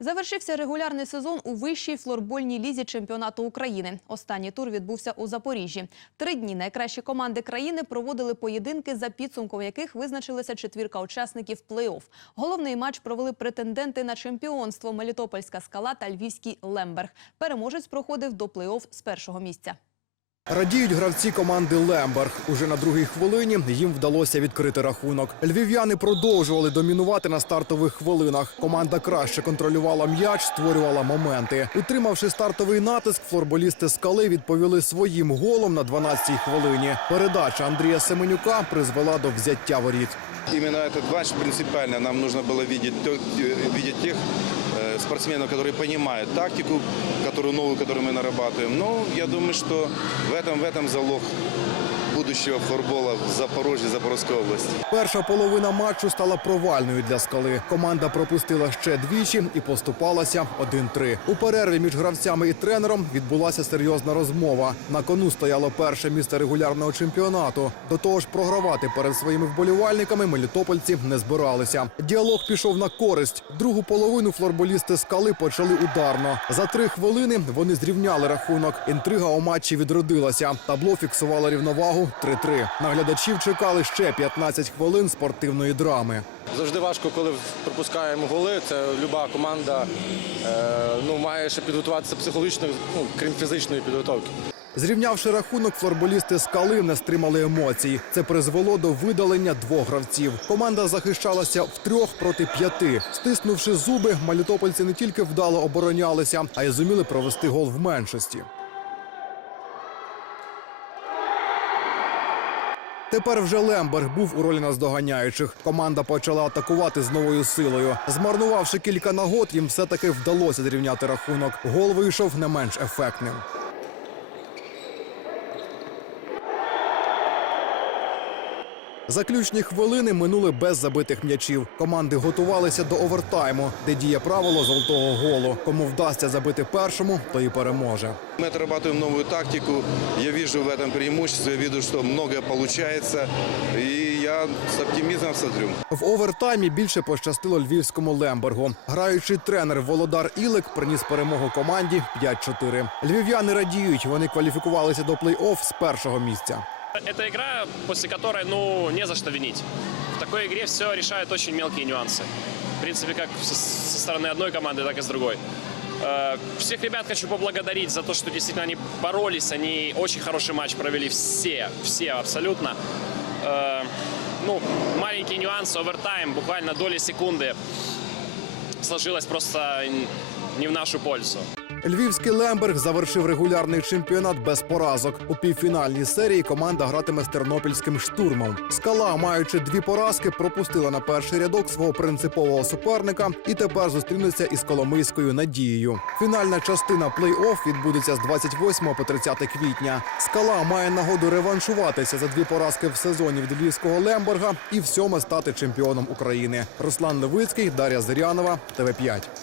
Завершився регулярний сезон у вищій флорбольній лізі чемпіонату України. Останній тур відбувся у Запоріжжі. Три дні найкращі команди країни проводили поєдинки, за підсумком яких визначилася четвірка учасників плей-офф. Головний матч провели претенденти на чемпіонство Мелітопольська скала та Львівський Лемберг. Переможець проходив до плей-офф з першого місця. Радіють гравці команди Лемберг. Уже на другій хвилині їм вдалося відкрити рахунок. Львів'яни продовжували домінувати на стартових хвилинах. Команда краще контролювала м'яч, створювала моменти. Утримавши стартовий натиск, флорболісти скали відповіли своїм голом на 12-й хвилині. Передача Андрія Семенюка призвела до взяття воріт. Именно этот матч принципиально. Нам нужно было видеть, тё- э, видеть тех э, спортсменов, которые понимают тактику, которую новую, которую мы нарабатываем. Но я думаю, что в этом, в этом залог будущего футбола в Запорожье, Запорожской области. Перша половина матчу стала провальною для скали. Команда пропустила ще двічі і поступалася 1-3. У перерві між гравцями і тренером відбулася серйозна розмова. На кону стояло перше місце регулярного чемпіонату. До того ж, програвати перед своїми вболівальниками мелітопольці не збиралися. Діалог пішов на користь. Другу половину флорболісти скали почали ударно. За три хвилини вони зрівняли рахунок. Інтрига у матчі відродилася. Табло фіксувало рівновагу 3-3. Наглядачів чекали ще 15 хвилин спортивної драми. Завжди важко, коли пропускаємо голи. Це люба команда е, ну, має ще підготуватися психологічно, ну, крім фізичної підготовки. Зрівнявши рахунок, флорболісти скали не стримали емоцій. Це призвело до видалення двох гравців. Команда захищалася втрьох проти п'яти. Стиснувши зуби, малютопольці не тільки вдало оборонялися, а й зуміли провести гол в меншості. Тепер вже Лемберг був у ролі наздоганяючих. Команда почала атакувати з новою силою. Змарнувавши кілька нагод, їм все-таки вдалося зрівняти рахунок. Гол вийшов не менш ефектним. Заключні хвилини минули без забитих м'ячів. Команди готувалися до овертайму, де діє правило золотого голу. Кому вдасться забити першому, той і переможе. Мы отрабатываем новую тактику. Я вижу в этом преимущество, я вижу, что многое получается. И я с оптимизмом смотрю. В овертаймі більше пощастило львівському Лембергу. Граючий тренер Володар Ілик приніс перемогу команді 5-4. Львів'яни радіють. Вони кваліфікувалися до плей-офф з першого місця. Это игра, после которой, ну, не за что винить. В такой игре все решают очень мелкие нюансы. В принципе, как со, стороны одной команды, так и с другой. Э, Всех ребят хочу поблагодарить за то, что действительно они боролись, они очень хороший матч провели все, все абсолютно. Э, Ну, маленький нюанс, овертайм, буквально доли секунды сложилось просто не в нашу пользу. Львівський Лемберг завершив регулярний чемпіонат без поразок. У півфінальній серії команда гратиме з тернопільським штурмом. Скала, маючи дві поразки, пропустила на перший рядок свого принципового суперника і тепер зустрінеться із Коломийською надією. Фінальна частина плей-офф відбудеться з 28 по 30 квітня. Скала має нагоду реваншуватися за дві поразки в сезоні від львівського Лемберга і всьоме стати чемпіоном України. Руслан Левицький, Дар'я Зирянова, ТВ 5